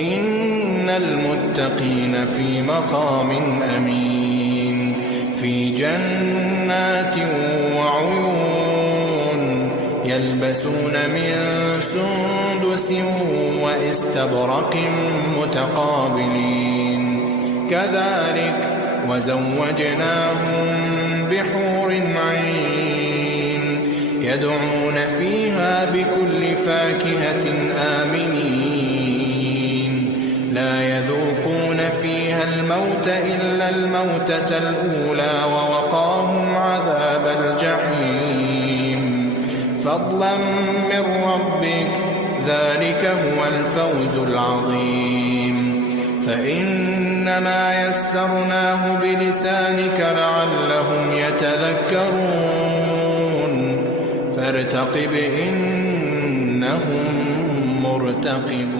إن المتقين في مقام أمين في جنات وعيون يلبسون من سندس وإستبرق متقابلين كذلك وزوجناهم بحور عين يدعون فيها بكل فاكهة آمنين لا يذوقون فيها الموت إلا الموتة الأولى ووقاهم عذاب الجحيم فضلا من ربك ذلك هو الفوز العظيم فإنما يسرناه بلسانك لعلهم يتذكرون فارتقب إنهم مرتقبون.